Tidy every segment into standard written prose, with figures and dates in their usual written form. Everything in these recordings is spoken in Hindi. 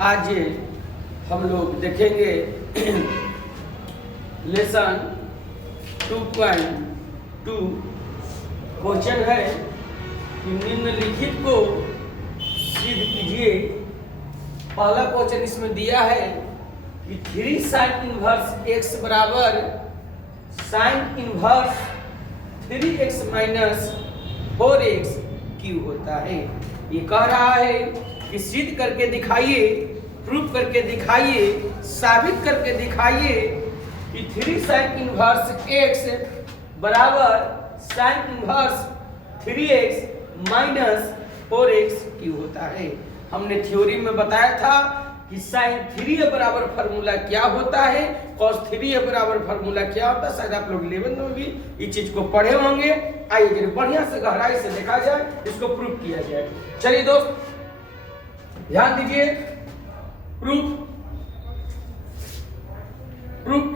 आज हम लोग देखेंगे लेसन 2.2। क्वेश्चन है कि निम्नलिखित को सिद्ध कीजिए। पहला क्वेश्चन इसमें दिया है कि 3 sin इनवर्स x बराबर sin inverse 3x minus 4x क्यों होता है। ये कह रहा है कि सिद्ध करके दिखाइए, प्रूफ करके दिखाइए, साबित करके दिखाइए कि 3 sin इनवर्स x बराबर sin inverse 3x minus 4x क्यों होता है। हमने थ्योरी में बताया था कि sin 3a बराबर फार्मूला क्या होता है, cos 3a बराबर फार्मूला क्या होता है। शायद आप लोग 11th में भी इस चीज को पढ़े होंगे। आइए जरा बढ़िया से गहराई से देखा जाए, इसको प्रूफ किया जाए। चलिए दोस्त ध्यान दीजिए। प्रूफ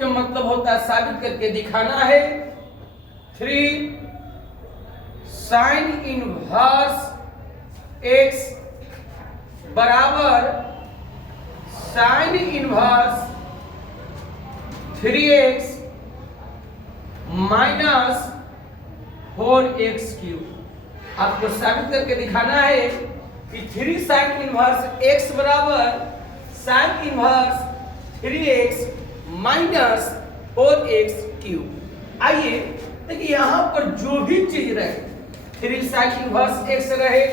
का मतलब होता है साबित करके दिखाना है। 3 sin इनवर्स x बराबर sin inverse 3x minus 4x cube. आपको साबित करके दिखाना है कि 3 sin इनवर्स x बराबर sin inverse 3x minus 4x cube. आइए देखिए यहाँ पर जो भी चीज रहे, 3 sin इनवर्स x रहे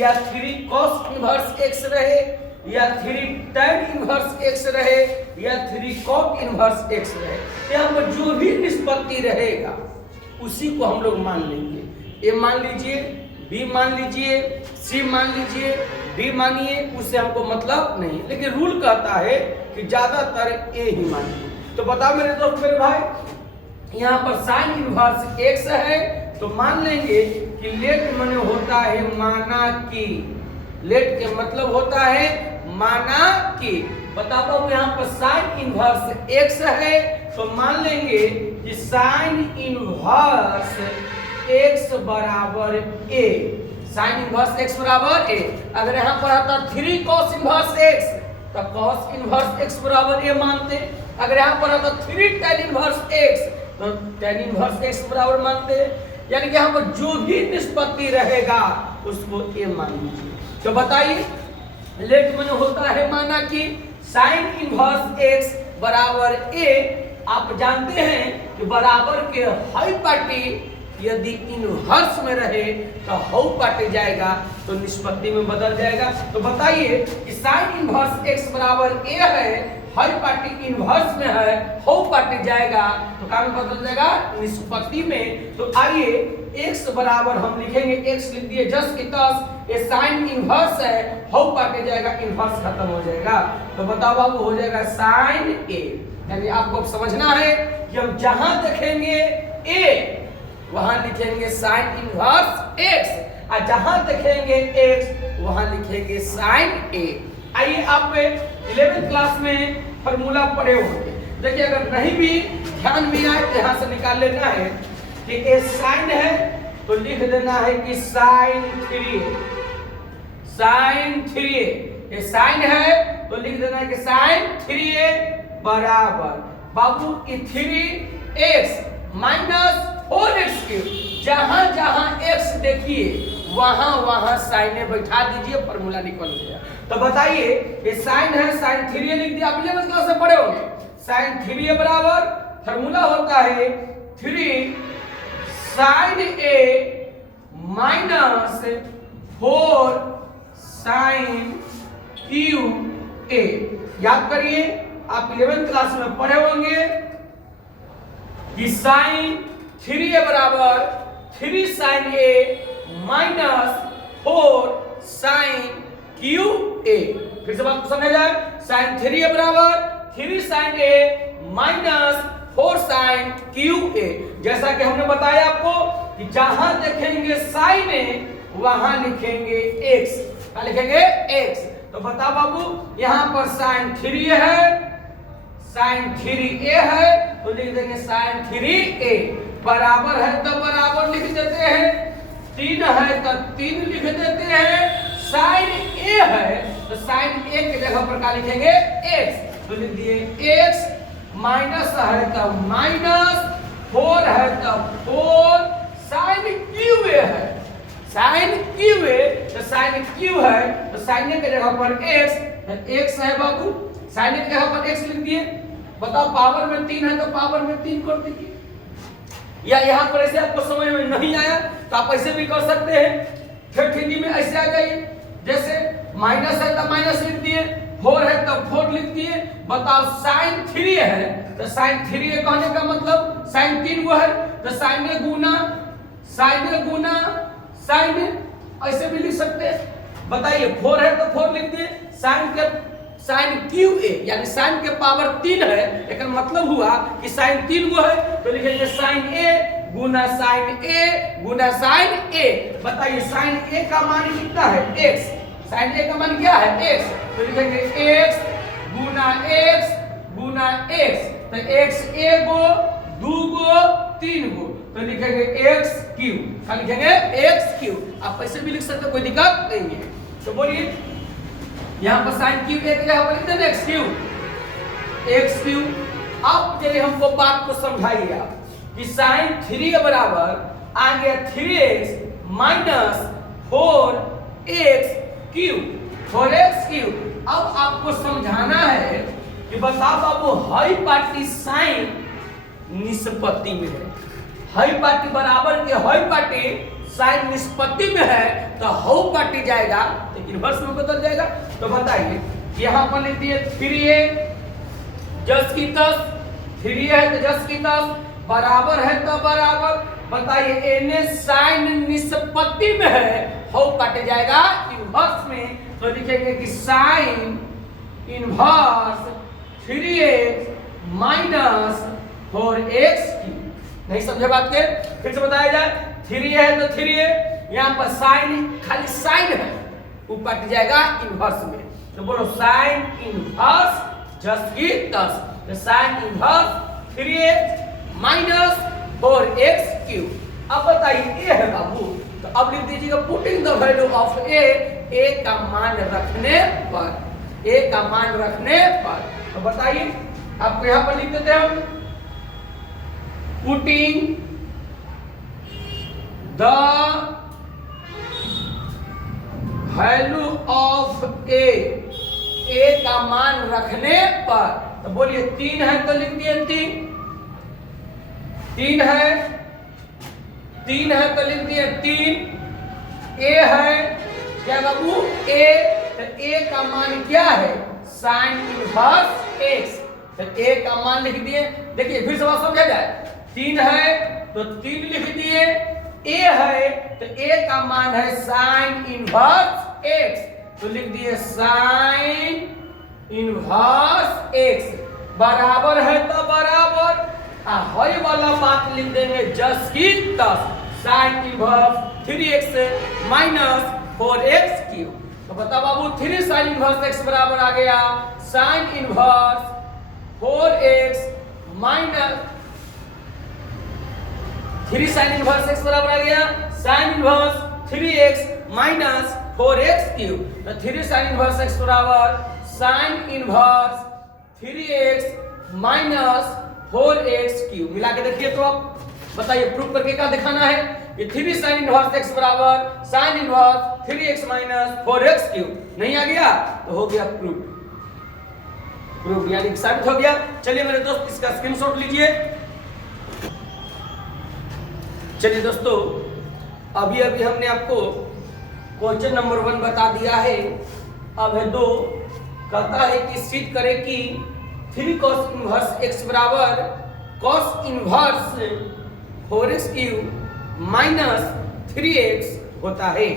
या 3 cos इनवर्स x रहे या 3 tan इनवर्स x रहे या 3 cot इनवर्स x रहे, यहाँ पर जो भी निष्पत्ति रहेगा उसी को हम लोग मान लेंगे। a मान लीजिए, b मान लीजिए, c मान लीजिए, d मानिए, उससे हमको मतलब नहीं, लेकिन रूल कहता है कि ज्यादातर a ही मानिए। तो बताओ मेरे दोस्त मेरे भाई, यहाँ पर sin इनवर्स x है तो मान लेंगे कि लेट माने होता है माना कि। लेट के मतलब होता है माना कि। बताओ यहाँ पर sin इनवर्स x है तो मान लेंगे कि sin इनवर्स x बराबर a। sin इनवर्स x बराबर a। अगर यहाँ पर आता 3 cos इनवर्स x तो cos इनवर्स x बराबर a मानते। अगर यहाँ पर आता 3 tan इनवर्स x तो tan इनवर्स x बराबर मानते। यानी कि यहाँ पर जो भी निष्पत्ति रहेगा उसको a मान लीजिए। तो बताइए लेट में होता है माना कि sin इनवर्स x बराबर a। आप जानते हैं कि बराबर के हर पार्टी यदि इनवर्स में रहे तो हाउ पार्टी जाएगा तो निष्पत्ति में बदल जाएगा। तो बताइए कि sin इनवर्स x बराबर a है, हर पार्टी इनवर्स में है, हाउ पार्टी जाएगा तो क्या में बदल जाएगा निष्पत्ति में। तो आइए x बराबर हम लिखेंगे, x लिख दिए जस्ट कि तस, ये sin इनवर्स है, हाउ पार्टी जाएगा इनवर्स खत्म हो जाएगा। तो बताओ बाबू हो जाएगा sin a। यानी आपको समझना है कि हम जहां देखेंगे a वहां लिखेंगे sin इनवर्स x और जहां देखेंगे x वहां लिखेंगे sin a। आइए आप 11th क्लास में फार्मूला पढ़े होंगे। देखिए अगर नहीं भी ध्यान में आए तो यहाँ से निकाल लेना है कि a sin है तो लिख देना है कि sin 3a। sin 3a ये sin है तो लिख देना है कि sin 3a बराबर बाबू की 3x माइनस 4x क्यूब। जहां जहां x देखिए वहां वहां साइन ए बैठा दीजिए, फार्मूला निकल गया। तो बताइए ये साइन है, साइन 3a लिख दिया, आप 11th क्लास से पढ़े होंगे। साइन 3a बराबर फार्मूला होता है 3 sin a minus 4 sin qa। याद करिए आप 11th क्लास में पढ़े होंगे कि साइन 3a बराबर 3 sin a minus 4 sin qa। फिर से बात को समझ जाए, sin 3a बराबर 3 sin a minus 4 sin qa। जैसा कि हमने बताया आपको कि जहां देखेंगे sin a वहां लिखेंगे x। क्या लिखेंगे x। तो बता बाबू यहां पर sin 3a है, sin 3a है तो लिख देंगे sin 3a बराबर है तो बराबर लिख देते हैं, 3 है तो 3 लिख देते हैं, sin a है तो sin ए की जगह पर क्या लिखेंगे x, तो लिख दिए x माइनस है तो माइनस 4 है तो 4 sin क्यू है, sin क्यू है तो sin क्यू है तो sin के जगह पर x है बाबू, sin के जगह पर x लिख दिए। बताओ पावर में 3 है तो पावर में 3 कर दीजिए, या यहाँ पर ऐसे आपको समझ में नहीं आया तो आप ऐसे भी कर सकते हैं, फिर हिंदी में ऐसे आ जाइए, जैसे माइनस है तो माइनस लिख दिए, 4 है तो 4 लिख दिए। बताओ sin 3 है तो sin 3 कहने का मतलब sin 3 को है तो sin गुना sin ऐसे भी लिख सकते हैं। बताइए 4 है तो 4 लिख दिए, sin क्यू ए यानी sin के पावर 3 है, लेकिन मतलब हुआ कि sin 3 को है तो लिखेंगे sin a Guna sin a Guna sin a। बताइए sin a का मान कितना है x, sin a का मान क्या है x, तो लिखेंगे x गुना x, तो x a गो 2 गो 3 गो तो लिखेंगे x क्यू, क्या लिखेंगे x क्यू। आप ऐसे भी लिख सकते हो, कोई दिक्कत नहीं है। तो बोलिए यहाँ पर sin क्यू एक जगह पर लिख देंगे x क्यू। अब चलिए हमको बात को समझाइए आप कि sin 3 बराबर आ गया 3x माइनस 4x क्यू। अब आपको समझाना है कि बताओ बाबू हाई पार्टी साइन निष्पत्ति में है, हाई पार्टी बराबर के हाई पार्टी साइन निष्पत्ति में है तो हाउ पार्टी जाएगा लेकिन इनवर्स में बदल जाएगा। तो बताइए यहाँ पर लिख दिए 3a जस की तस, 3 है तो जस की तस, बराबर है तो बराबर। बताइए n साइन निष्पत्ति में है, हाउ काटे जाएगा इनवर्स में, तो लिखेंगे कि sine inverse 3x minus 4x Q. नहीं समझे बात के, फिर से बताया जाए 3 है तो 3 है, यहाँ पर साइन खाली साइन है वो कट जाएगा इनवर्स में, तो बोलो साइन इनवर्स जस्ट की तस, तो sine inverse 3x minus 4x Q. अब बताइए a है बाबू, तो अब लिख दीजिएगा putting the value of a का मान रखने पर, a का मान रखने पर। तो बताइए आपको यहाँ पर लिख देते हैं putting the value of a का मान रखने पर। तो बोलिए 3 है तो लिख दिए 3 है तो लिख दिए 3, a है क्या बाबू a, तो a का मान क्या है साइन इनवर्स x, तो a का मान लिख दिए। देखिए फिर से बात समझा जाए, 3 है तो 3 लिख दिए, a है तो a का मान है साइन इनवर्स x, तो लिख दिए साइन इनवर्स x, बराबर है तो बराबर, हाई वाला बात लिख देंगे जस की तस, sine inverse 3x minus 4x Q. तो बता बाबू 3 साइन इनवर्स x बराबर आ गया sine inverse 4x minus 3 sine inverse x बराबर आ गया sine inverse 3x minus 4x Q. तो 3 साइन इनवर्स x बराबर sine inverse 3x minus 4x Q. मिला के देखिए तो आप बताइए प्रूफ करके क्या दिखाना है कि 3 साइन इनवर्स x बराबर sine inverse 3x minus 4x Q. नहीं आ गया तो हो गया प्रूफ यानी साबित हो गया। चलिए मेरे दोस्त इसका स्क्रीनशॉट लीजिए। चलिए दोस्तों अभी हमने आपको क्वेश्चन नंबर 1 बता दिया है, अब है 2। कहता है कि सिद्ध करें कि 3 cos इनवर्स x बराबर cos inverse 4x Q minus 3x होता है।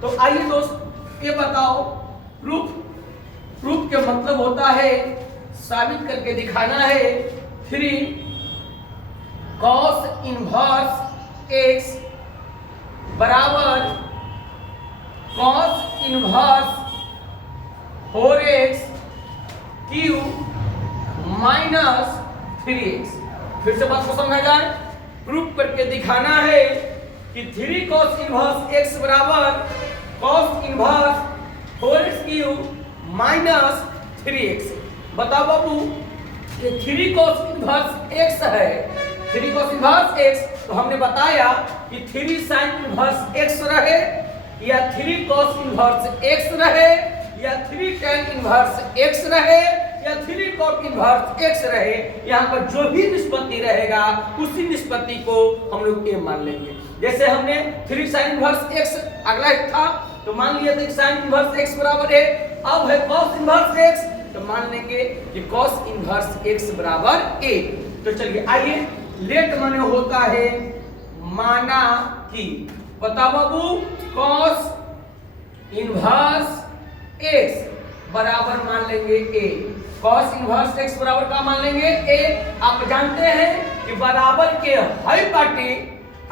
तो आइए दोस्त ये बताओ प्रूफ के मतलब होता है साबित करके दिखाना है 3 cos इनवर्स x बराबर cos inverse 4x Q minus 3x। फिर से बात को समझा जाए, प्रूफ करके दिखाना है कि 3 cos इनवर्स x बराबर cos inverse 4x Q minus 3x। बताओ बाबू ये 3 cos इनवर्स x है, 3 cos इनवर्स x, तो हमने बताया कि 3 sin इनवर्स x रहे या 3 cos इनवर्स x रहे या 3 tan इनवर्स x रहे या 3 cot इनवर्स x रहे, यहाँ पर जो भी निष्पत्ति रहेगा उसी निष्पत्ति को हम लोग a मान लेंगे। जैसे हमने 3 sin इनवर्स x अगला एक था तो मान लिया था sin इनवर्स x बराबर a, अब है cos इनवर्स x तो मान लेंगे कि cos इनवर्स x बराबर a। तो चलिए आइए, लेट माने होता है माना कि, बता बाबू cos इनवर्स x बराबर मान लेंगे a, cos इनवर्स x बराबर का मान लेंगे a। आप जानते हैं कि बराबर के हर पार्टी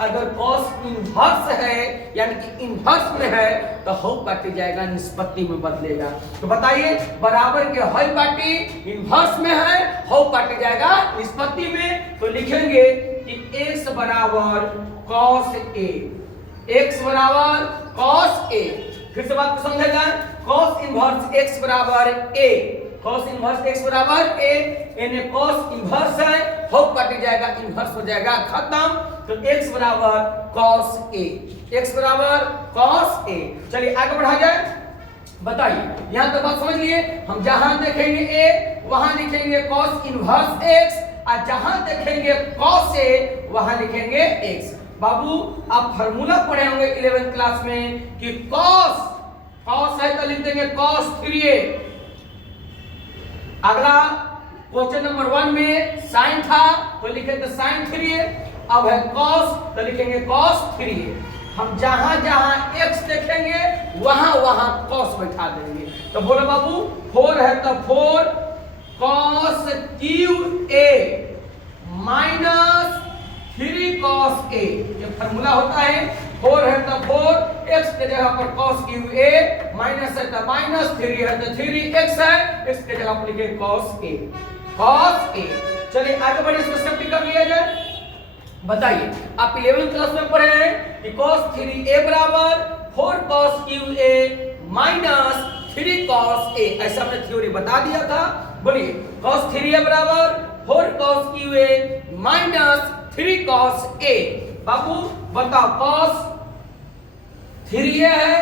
अगर cos इनवर्स है यानी कि इनवर्स में है तो हर पार्टी जाएगा निष्पत्ति में बदलेगा। तो बताइए बराबर के हर पार्टी इनवर्स में है, हर पार्टी जाएगा निष्पत्ति में, तो लिखेंगे कि x बराबर cos a, x बराबर cos a। फिर से बात को समझेगा, cos इनवर्स x बराबर a, cos इनवर्स x बराबर a, यानी cos इनवर्स है, होप काटे जाएगा इनवर्स हो जाएगा खत्म, तो x बराबर cos a, x बराबर cos a। चलिए आगे बढ़ा जाए, बताइए यहां तक बात समझ लिए। हम जहां देखेंगे a वहां लिखेंगे cos इनवर्स x और जहां देखेंगे cos a वहां लिखेंगे x। बाबू आप फार्मूला पढ़े होंगे 11th क्लास में कि cos है तो लिख देंगे cos 3a। अगला क्वेश्चन नंबर 1 में sin था तो लिखे थे sin 3a, अब है cos तो लिखेंगे cos 3a। हम जहां जहां x देखेंगे वहां वहां cos बैठा देंगे। तो बोलो बाबू 4 है तो 4 cos qa minus 3 cos a, ये फार्मूला होता है। 4 है तो 4 x के जगह पर cos qa, माइनस है तो माइनस, 3 है तो 3x है, x के जगह पर लिखे cos a, cos a। चलिए आगे बढ़िए, इसको सिंपल कर लिया जाए। बताइए आप 11th क्लास में पढ़े हैं कि cos 3a बराबर 4 cos qa minus 3 cos a, ऐसा हमने थ्योरी बता दिया था। बोलिए cos 3a बराबर 4 cos qa minus 3 cos a। बाबू बताओ cos 3a है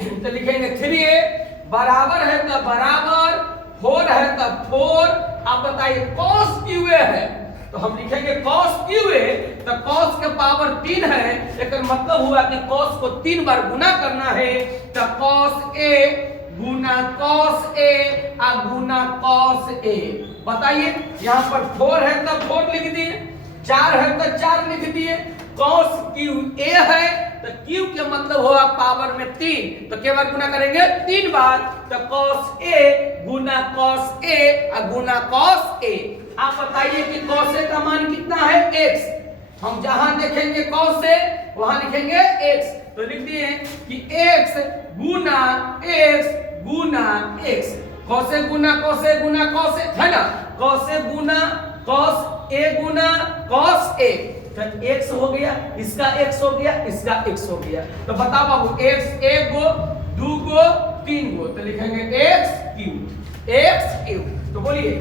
तो लिखेंगे 3a, बराबर है तो बराबर, 4 है तो 4। आप बताइए cos qa है तो हम लिखेंगे cos qa, तो cos के पावर 3 है, लेकिन मतलब हुआ कि cos को 3 बार गुना करना है, तो cos a Guna cos a और गुना cos a। बताइए यहाँ पर 4 है तो 4 लिख दिए, 4 है तो 4 लिख दिए, cos qa है तो q के मतलब हुआ पावर में 3, तो क्या बार गुना करेंगे 3 बार, तो cos a Guna cos a और गुना cos a। आप बताइए कि cos a का मान कितना है x, हम जहां देखेंगे cos a वहां लिखेंगे x, तो लिख दिए कि x Guna x Guna x, cos a Guna cos a Guna cos a है ना, cos a Guna cos a Guna cos a, तो x हो गया, इसका x हो गया, इसका x हो गया। तो बताओ बाबू x 1 गो 2 गो 3 गो, तो लिखेंगे x क्यूब। तो बोलिए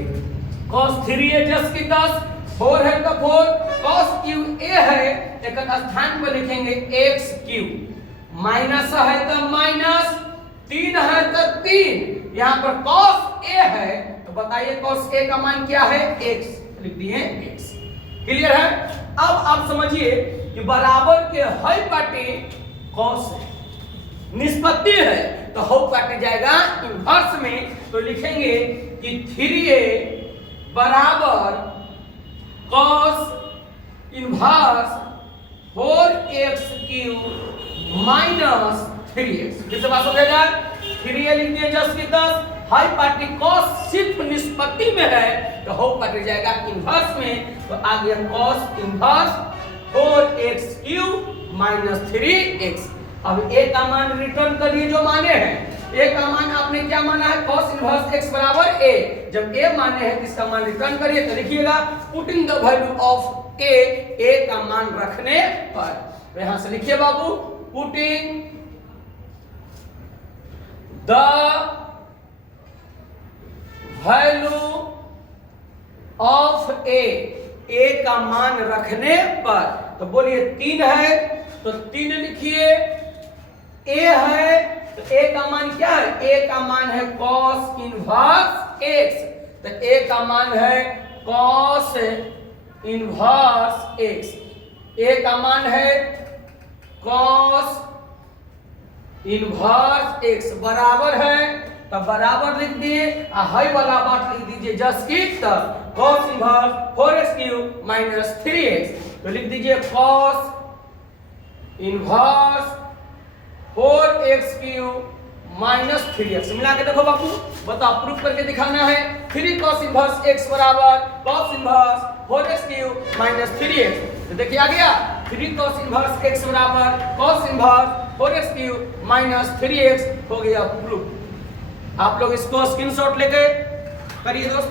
cos 3a जस की 10, 4 है तो 4, cos qa है लेकिन स्थान पर लिखेंगे x क्यूब, माइनस है तो माइनस, 3 है तो 3, यहाँ पर cos a है तो बताइए cos a का मान क्या है x, लिख दिए x। क्लियर है। अब आप समझिए कि बराबर के हर पार्टी cos है, निष्पत्ति है तो हर पार्टी जाएगा इनवर्स में, तो लिखेंगे कि 3a बराबर cos inverse 4x cube minus 3x। फिर से बात हो जाएगा, 3a लिख दिए जस्ट की 10, हाई पार्टी cos सिर्फ निष्पत्ति में है तो हो पार्टी जाएगा इनवर्स में, तो आ गया cos inverse 4x cube minus 3x। अब a का मान रिटर्न करिए जो माने हैं, a का मान आपने क्या माना है cos इनवर्स x बराबर a, जब a माने हैं इसका मान रिटर्न करिए, तो लिखिएगा putting the value of a का मान रखने पर, तो यहां से लिखिए बाबू पुटिंग द वैल्यू ऑफ ए का मान रखने पर, तो बोलिए 3 है तो 3 लिखिए, ए है तो ए का मान क्या है, ए का मान है cos इनवर्स x, तो ए का मान है cos इनवर्स x, ए का मान है cos इनवर्स x बराबर है, तो बराबर लिख दिए, हाई वाला बात लिख दीजिए जस्ट की cos inverse 4x³ minus 3x, तो लिख दीजिए cos inverse 4x³ minus 3x, मिला के देखो बापू, बताओ प्रूफ करके दिखाना है। 3 cos इनवर्स x बराबर cos inverse 4x³ minus 3x, तो देखिए आ गया 3 cos इनवर्स x बराबर cos inverse 4x³ minus 3x, हो गया प्रूफ। आप लोग इसको स्क्रीनशॉट लेके करिए दोस्त।